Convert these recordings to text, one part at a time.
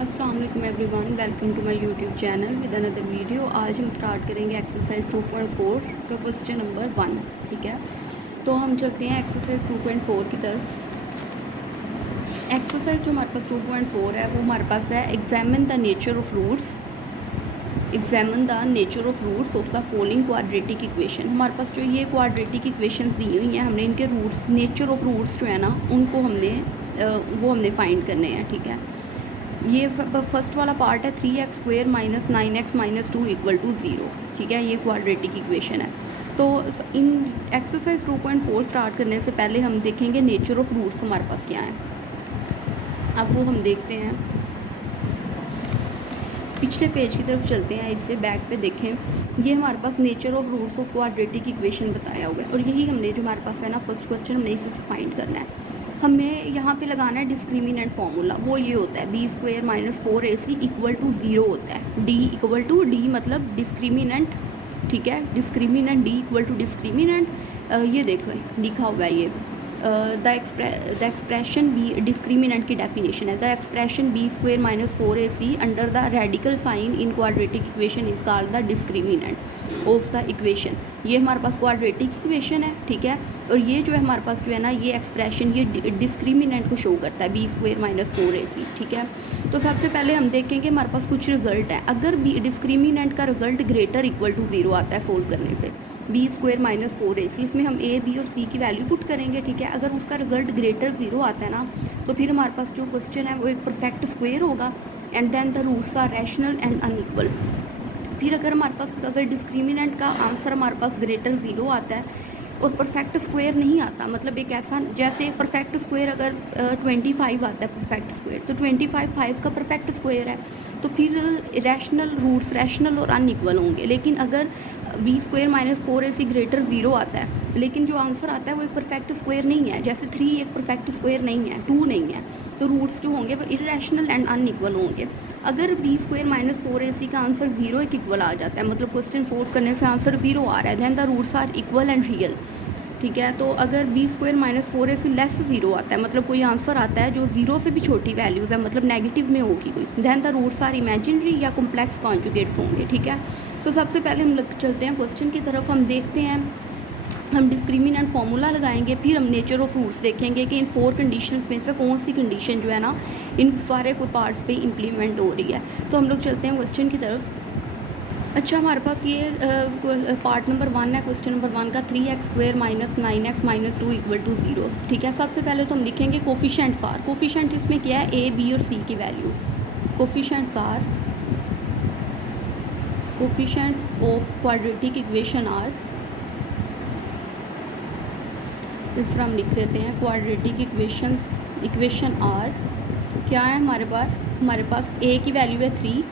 अस्सलाम वालेकुम everyone, welcome to my YouTube channel with another video. आज हम स्टार्ट करेंगे एक्सरसाइज 2.4 का क्वेश्चन नंबर 1। ठीक है, तो हम चलते हैं एक्सरसाइज 2.4 की तरफ। एक्सरसाइज जो हमारे पास 2.4 है वो हमारे पास है examine the nature of roots, examine the nature of roots of the following quadratic equation. हमारे पास जो ये क्वाड्रेटिक इक्वेशंस दी हुई हैं, हमने इनके रूट्स, नेचर ऑफ रूट्स जो है ना उनको हमने फाइंड करने हैं। ठीक है, ये फर्स्ट वाला पार्ट है 3x² minus 9x minus 2 equal to 0। ठीक है, ये क्वाड्रेटिक इक्वेशन है। तो इन एक्सरसाइज 2.4 स्टार्ट करने से पहले हम देखेंगे नेचर ऑफ रूट्स हमारे पास क्या है। अब वो हम देखते हैं, पिछले पेज की तरफ चलते हैं, इससे बैक पे देखें। ये हमारे पास nature of roots of quadratic equation बताया हुआ है, और यही हमने जो हमारे पास है ना फर्स्ट क्वेश्चन, हमने इसे फाइंड करना है। हमें यहाँ पे लगाना है डिस्क्रिमिनेंट फार्मूला। वो ये होता है b² minus 4ac equal to 0 होता है। d इक्वल टू d मतलब डिस्क्रिमिनेंट। ठीक है, discriminant d equal to discriminant. ये देखो लिखा हुआ है ये द एक्सप्रेशन b, डिस्क्रिमिनेंट की डेफिनेशन है, the expression b² minus 4ac under the radical sign in quadratic equation is called the discriminant of the equation. ये हमारे पास क्वाड्रेटिक इक्वेशन है। ठीक है, और ये जो है हमारे पास जो है ना ये एक्सप्रेशन ये डिस्क्रिमिनेंट को शो करता है, b² माइनस 4ac। ठीक है, तो सबसे पहले हम देखेंगे हमारे पास कुछ रिजल्ट है। अगर बी डिस्क्रिमिनेंट का रिजल्ट ग्रेटर इक्वल टू 0 आता है सोल्व करने से, b² माइनस 4ac, इसमें हम a, b और c की वैल्यू पुट करेंगे। ठीक है, अगर उसका रिजल्ट ग्रेटर 0 आता है ना, तो फिर हमारे पास जो क्वेश्चन है वो एक परफेक्ट स्क्वायर होगा, and then the roots are rational and unequal. फिर अगर हमारे पास अगर डिस्क्रिमिनेंट का आंसर हमारे पास ग्रेटर 0 आता है और परफेक्ट स्क्वायर नहीं आता, मतलब एक ऐसा, जैसे परफेक्ट स्क्वायर अगर 25 आता है परफेक्ट स्क्वायर, तो 25 5 का परफेक्ट स्क्वायर है, तो फिर रैशनल रूट्स रैशनल और अनइक्वल होंगे। लेकिन अगर b² माइनस 4ac ग्रेटर 0 आता है, लेकिन जो आंसर आता है वो एक परफेक्ट स्क्वायर नहीं है, जैसे 3 एक परफेक्ट स्क्वायर नहीं है, 2 नहीं है, तो रूट्स जो होंगे वो इरेशनल एंड अनइक्वल होंगे। अगर b² माइनस 4ac का आंसर 0 एक इक्वल आ जाता है, मतलब क्वेश्चन सोल्व करने से आंसर 0 आ रहा है, then the roots are equal and real. ठीक है, तो अगर b² माइनस 4ac लेस 0 आता है, मतलब कोई आंसर आता है जो 0 से भी छोटी वैल्यूज़ है, मतलब नेगेटिव में होगी कोई, then the roots are imaginary या कॉम्प्लेक्स कॉन्जुगेट्स होंगे। ठीक है, तो सबसे पहले हम चलते हैं क्वेश्चन की तरफ। हम देखते हैं, हम डिस्क्रिमिनेंट फार्मूला लगाएंगे, फिर हम नेचर ऑफ रूट्स देखेंगे कि इन 4 कंडीशंस में से कौन सी कंडीशन जो है ना इन सारे को पार्ट्स पे इम्प्लीमेंट हो रही है। तो हम लोग चलते हैं क्वेश्चन की तरफ। अच्छा, हमारे पास ये पार्ट नंबर 1 है, क्वेश्चन नंबर 1 का 3x² minus 9x minus 2 equal to 0। ठीक है, सबसे पहले तो हम लिखेंगे कोफिशेंट्स आर। कोफिशेंट इसमें क्या है, a, b और c की value. Coefficients are, coefficients of quadratic equation are, इस तरह हम लिख लेते हैं, क्वाड्रेटिक इक्वेशन आर क्या है हमारे पास a की वैल्यू है 3,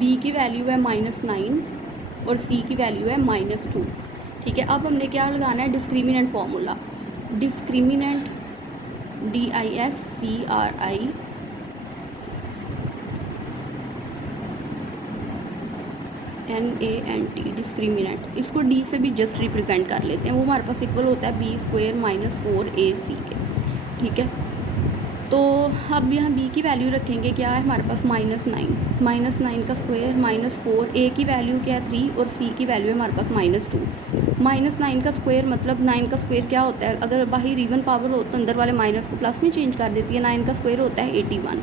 b की वैल्यू है -9 और c की वैल्यू है -2। ठीक है, अब हमने क्या लगाना है, discriminant formula. Discriminant DISCRI NANT, discriminant, इसको d से भी जस्ट रिप्रेजेंट कर लेते हैं, वो हमारे पास इक्वल होता है b² माइनस 4ac के। ठीक है, तो अब यहाँ b की वैल्यू रखेंगे, क्या है हमारे पास -9, -9 का स्क्वायर माइनस 4, a की वैल्यू क्या है 3 और c की वैल्यू है हमारे पास -2। -9 का स्क्वायर मतलब 9 का स्क्वायर क्या होता है, अगर बाहर इवन पावर हो तो अंदर वाले माइनस को प्लस में चेंज कर देती है। 9 का स्क्वायर होता है 81,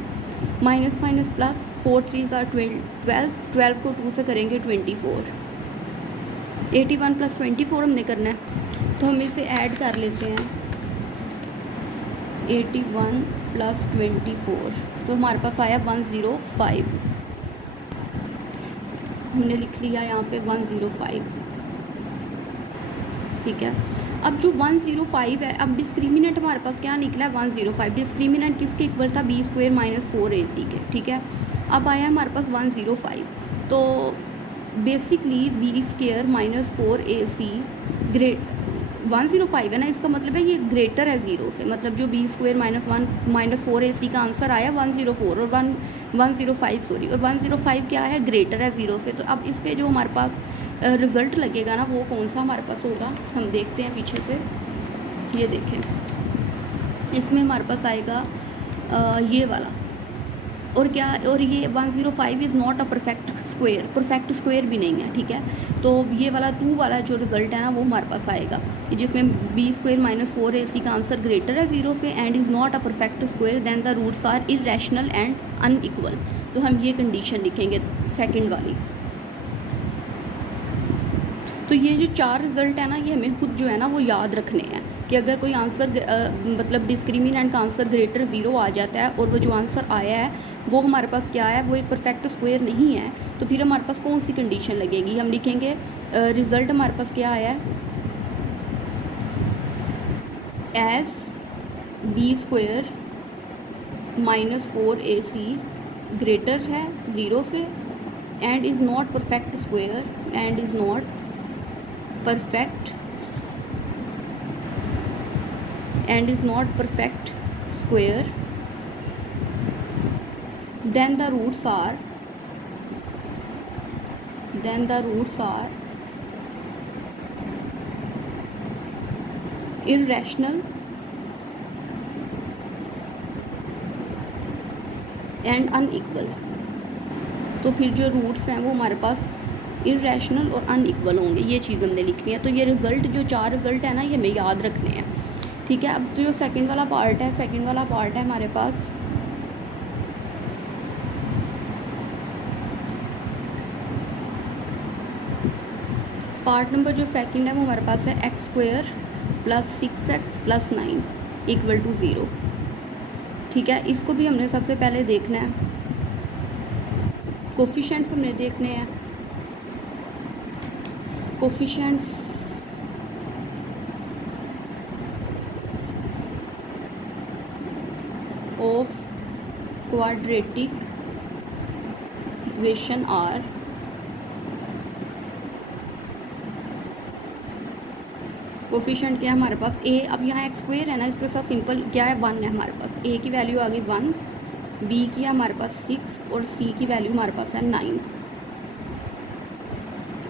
माइनस माइनस प्लस, 4 3 आर 12, 12 को 2 से करेंगे 24, 81 प्लस 24 हमने करना है, तो हम इसे ऐड कर लेते हैं, 81 प्लस 24, तो हमारे पास आया 105। हमने लिख लिया यहाँ पे 105। ठीक है, अब जो 105 है, अब डिस्क्रिमिनेंट हमारे पास क्या निकला है 105। डिस्क्रिमिनेंट किसके इक्वल था, b² माइनस 4ac के। ठीक है, अब आया हमारे पास 105, तो basically b² minus 4ac great 105 है ना, इसका मतलब है ये ग्रेटर है 0 से, मतलब जो b² माइनस 4ac का आंसर आया 104 और 105 सॉरी, और 105 क्या है, ग्रेटर है 0 से। तो अब इस पे जो हमारे पास रिज़ल्ट लगेगा ना वो कौन सा हमारे पास होगा, हम देखते हैं पीछे से। ये देखें, इसमें हमारे पास आएगा ये वाला, और क्या, और ये 105 is not a perfect square भी नहीं है, ठीक है। तो ये वाला 2 वाला जो रिज़ल्ट है ना वो हमारे पास आएगा, जिसमें b² - 4ac का आंसर ग्रेटर है 0 से and is not a perfect square then the roots are irrational and unequal. तो हम ये कंडीशन लिखेंगे सेकंड वाली। तो ये जो 4 रिज़ल्ट है ना, ये हमें खुद जो है ना वो याद रखने हैं कि अगर कोई आंसर मतलब डिस्क्रिमिनेंट का आंसर ग्रेटर 0 आ जाता है और वो जो आंसर आया है वो हमारे पास क्या है, वो एक परफेक्ट स्क्वायर नहीं है, तो फिर हमारे पास कौन सी कंडीशन लगेगी। हम लिखेंगे रिज़ल्ट हमारे पास क्या आया है, एस b² - 4ac ग्रेटर है 0 से and is not perfect square and is not perfect and is not perfect square, then the roots are irrational and unequal। तो फिर जो रूट्स हैं वो हमारे पास इरेशनल और अनइक्वल होंगे, ये चीज़ हमने लिखनी है। तो ये रिज़ल्ट जो 4 रिज़ल्ट है ना, ये हमें याद रखने हैं, ठीक है। अब जो सेकंड वाला पार्ट है हमारे पास, पार्ट नंबर जो सेकंड है वो हमारे पास है x² + 6x + 9 = 0, ठीक है। इसको भी हमने सबसे पहले देखना है, कोफिशिएंट्स हमने देखने हैं। Coefficients of quadratic equation are coefficient क्या है हमारे पास, a, अब यहाँ x² है ना, इसके साथ सिंपल क्या है 1 है हमारे पास, a की वैल्यू आ गई 1, b की है हमारे पास 6 और c की वैल्यू हमारे पास है 9,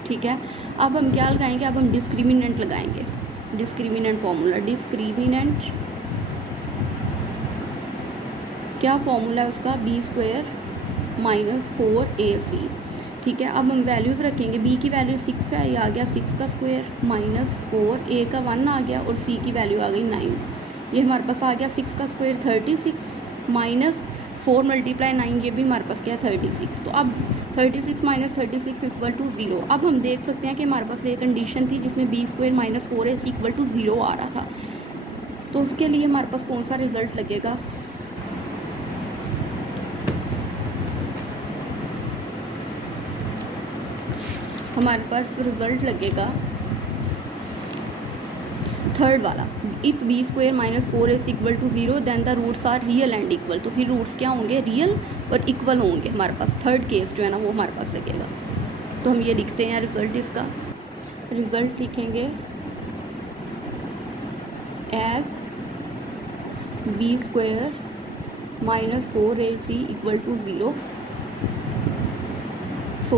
ठीक है। अब हम क्या लगाएंगे, अब हम डिस्क्रिमिनेंट लगाएंगे, डिस्क्रिमिनेंट फार्मूला, डिस्क्रिमिनेंट क्या फार्मूला है उसका, b² - 4ac, ठीक है। अब हम वैल्यूज़ रखेंगे, b की वैल्यू 6 है, ये आ गया 6 का स्क्वायर -4, a का 1 आ गया और c की वैल्यू आ गई 9, ये हमारे पास आ गया 6 का स्क्वायर 36 -4 × 9, ये भी हमारे पास क्या है 36। तो अब 36 - 36 = 0। अब हम देख सकते हैं कि हमारे पास् ये कंडीशन थी जिसमें b² - 4ac = 0 आ रहा था, तो उसके लिए हमारे पास कौन सा रिज़ल्ट लगेगा, हमारे पास रिज़ल्ट लगेगा थर्ड वाला, if b² - 4ac = 0 then the roots are real and equal. तो फिर रूट्स क्या होंगे, रियल और इक्वल होंगे हमारे पास, थर्ड केस जो है ना वो हमारे पास लगेगा। तो हम ये लिखते हैं रिज़ल्ट, इसका रिज़ल्ट लिखेंगे as b² - 4ac = 0, so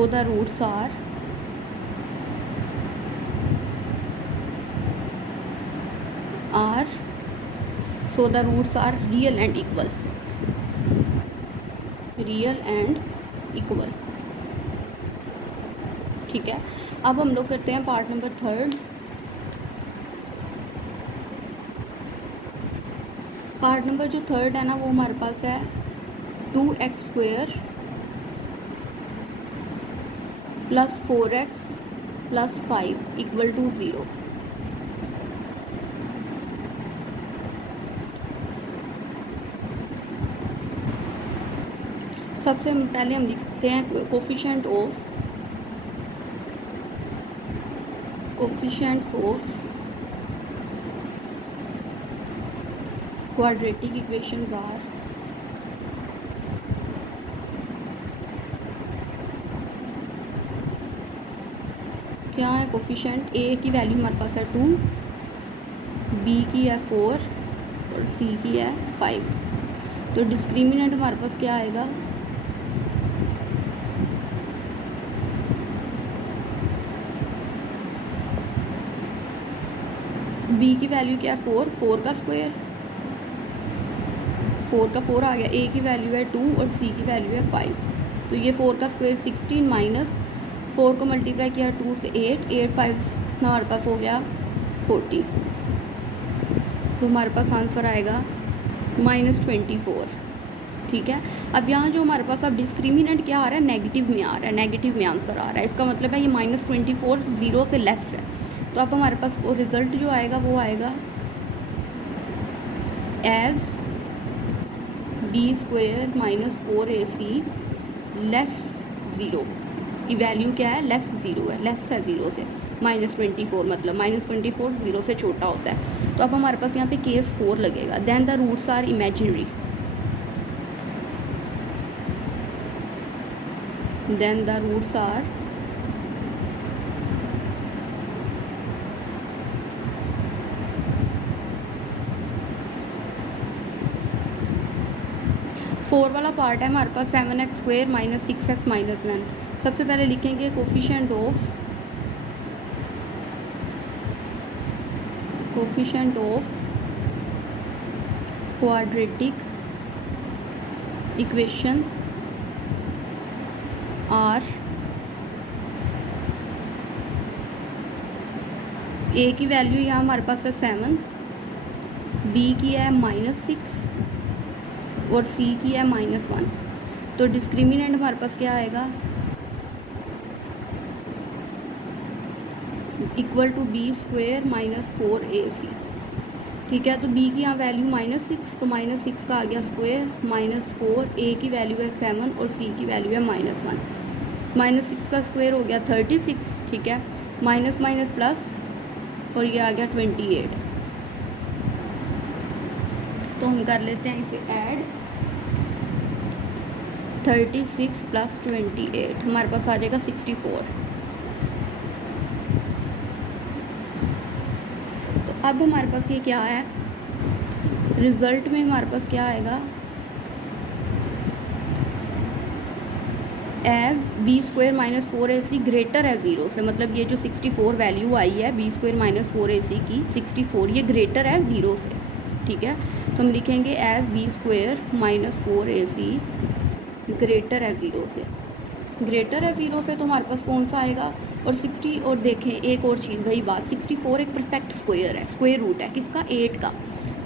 the roots are real and equal, ठीक है। अब हम लोग करते हैं part number third. Part number जो थर्ड है ना वो हमारे पास है 2x² + 4x + 5 = 0। सबसे पहले हम लिखते हैं coefficients of quadratic equations are क्या है कोफिशिएंट, a की वैल्यू हमारे पास है 2, b की है 4 और c की है 5। तो डिस्क्रिमिनेंट हमारे पास क्या आएगा, b की वैल्यू क्या है 4 का स्क्वायर 4 का 4 आ गया, ए की वैल्यू है 2 और सी की वैल्यू है 5। तो ये 4 का स्क्वायर 16 माइनस 4 को मल्टीप्लाई किया 2 से 8 5 में हमारे पास हो गया 40। तो हमारे पास आंसर आएगा -24। ठीक है। अब यहाँ जो हमारे पास अब डिस्क्रिमिनेंट क्या आ रहा है, नेगेटिव में आ रहा है, नेगेटिव में आंसर आ रहा है। इसका मतलब है ये -24 0 से लेस है। तो अब हमारे पास वो रिज़ल्ट जो आएगा वो आएगा एज b² - 4ac लेस 0 की वैल्यू क्या है, लेस 0 है, लेस है 0 से। -24 मतलब -24 0 से छोटा होता है। तो अब हमारे पास यहाँ पे केस 4 लगेगा। Then the roots are imaginary, then the roots are four वाला पार्ट है हमारे पास 7x² - 6x - 1। सबसे पहले लिखेंगे coefficient of quadratic equation are. A की वैल्यू यहाँ हमारे पास है 7, बी की है -6 और सी की है -1। तो डिस्क्रिमिनेंट हमारे पास क्या आएगा, इक्वल टू b² - 4ac। ठीक है। तो b की यहाँ वैल्यू -6, तो -6 का आ गया स्क्वायर -4, a की वैल्यू है 7 और c की वैल्यू है -1। -6 का स्क्वायर हो गया 36। ठीक है। माइनस माइनस प्लस और ये आ गया 28। तो हम कर लेते हैं इसे ऐड, 36 + 28 हमारे पास आ जाएगा 64। तो अब हमारे पास ये क्या है, रिज़ल्ट में हमारे पास क्या आएगा, एज b² - 4ac ग्रेटर है 0 से। मतलब ये जो 64 वैल्यू आई है b² - 4ac की 64, ये ग्रेटर है 0 से। ठीक है। तो हम लिखेंगे एज b² - 4ac ग्रेटर है 0 से। ग्रेटर है 0 से तो हमारे पास कौन सा आएगा, और 60। और देखें एक और चीज़, वही बात, 64 एक परफेक्ट स्क्वायर है, स्क्वायर रूट है किसका, 8 का।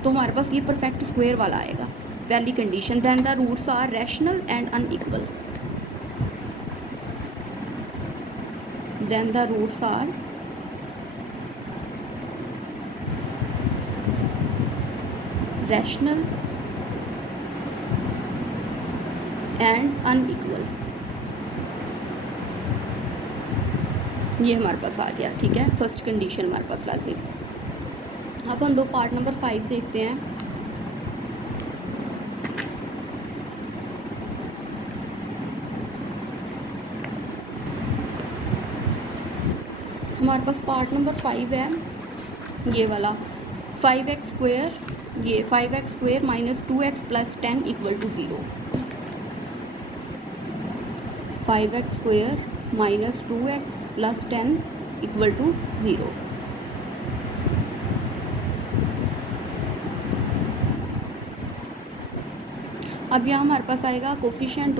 तो हमारे पास ये परफेक्ट स्क्वायर वाला आएगा, पहली condition. Then the roots are rational and unequal, then the roots are rational and unequal। ये हमारे पास आ गया। ठीक है। फर्स्ट कंडीशन हमारे पास लग गई। अब हम लोग पार्ट नंबर 5 देखते हैं। हमारे पास पार्ट नंबर 5 है, ये वाला 5x², ये 5x² - 2x + 10 = 0। 5x² - 2x + 10 = 0। अब यहाँ हमारे पास आएगा coefficients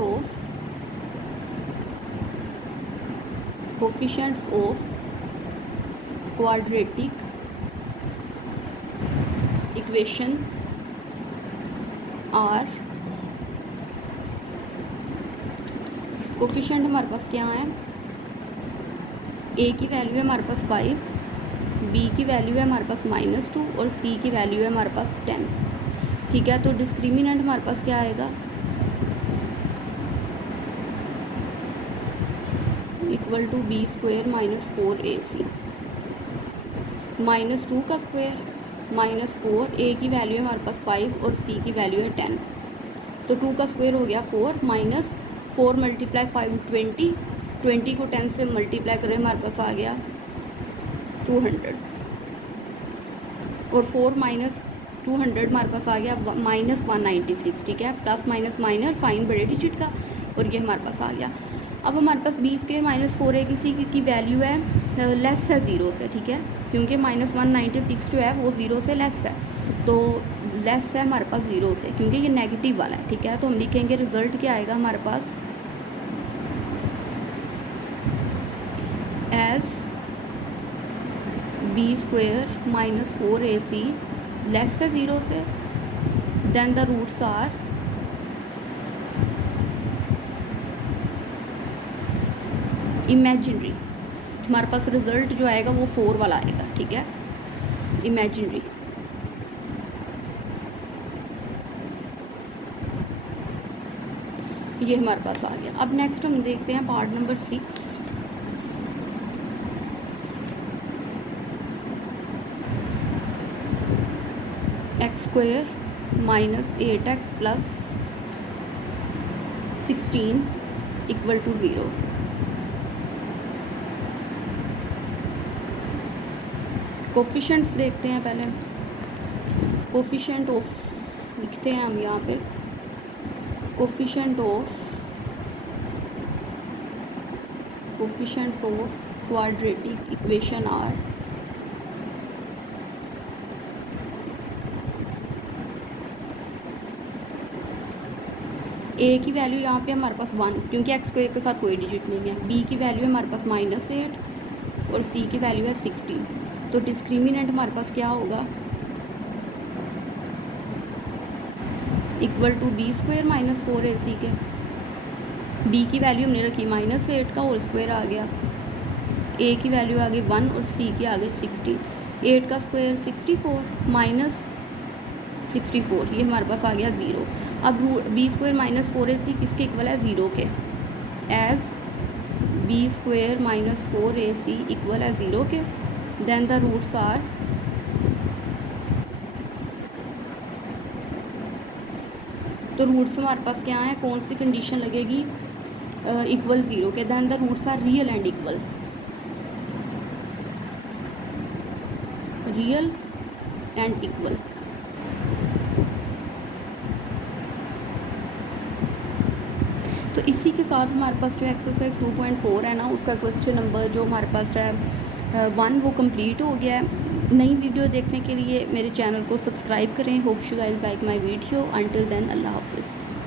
of quadratic equation are. Coefficient हमारे पास क्या है, ए की वैल्यू है हमारे पास 5, बी की वैल्यू है हमारे पास -2 और सी की वैल्यू है हमारे पास 10। ठीक है। तो डिस्क्रिमिनेंट हमारे पास क्या आएगा, इक्वल टू b² - 4ac। -2 का स्क्वायर -4, ए की वैल्यू है हमारे पास 5 और सी की वैल्यू है 10। तो 2 का स्क्वायर हो गया 4, -4 × 5 20, 20 को 10 से मल्टीप्लाई करें हमारे पास आ गया 200, और 4 - 200 हमारे पास आ गया -196। ठीक है। प्लस माइनस माइनस साइन बड़े डिजिट का, और ये हमारे पास आ गया। अब हमारे पास b² - 4ac की वैल्यू है लेस है 0 से। ठीक है। क्योंकि -196 जो है वो 0 से लेस है, तो लेस है हमारे पास 0 से, क्योंकि ये नेगेटिव वाला है, ठीक है। तो हम लिखेंगे रिजल्ट क्या आएगा हमारे पास, as b² minus 4ac less है 0 से, then the roots are imaginary. हमारे पास रिजल्ट जो आएगा वो 4 वाला आएगा, ठीक है, इमेजिनरी। ये हमारे पास आ गया। अब नेक्स्ट हम देखते हैं part number 6। x² minus 8x plus 16 equal to 0। Coefficients देखते हैं पहले। कोफिशेंट ऑफ लिखते हैं हम यहाँ पे, coefficients of quadratic equation are A की वैल्यू यहाँ पे हमारे पास 1, क्योंकि x² के साथ कोई डिजिट नहीं है। b की वैल्यू है हमारे पास -8 और c की वैल्यू है 16। तो डिस्क्रिमिनेंट हमारे पास क्या होगा, equal to b² minus 4ac के। b की वैल्यू हमने रखी -8 का होल स्क्वायर आ गया, a की वैल्यू आ गई 1 और c की आ गई 16। 8 का स्क्वायर 64 माइनस 64, ये हमारे पास आ गया 0। अब b² माइनस 4ac किसके इक्वल है, 0 के। As b² minus 4ac equal है 0 के, देन द रूट्स आर तो रूट्स हमारे पास क्या है, कौन सी कंडीशन लगेगी, इक्वल 0 के, then the roots are real and equal, real and equal. तो इसी के साथ हमारे पास जो एक्सरसाइज 2.4 है ना, उसका क्वेश्चन नंबर जो हमारे पास है 1 वो कंप्लीट हो गया है। नई वीडियो देखने के लिए मेरे चैनल को सब्सक्राइब करें। Hope you guys like my video. Until then अल्लाह हाफिज़।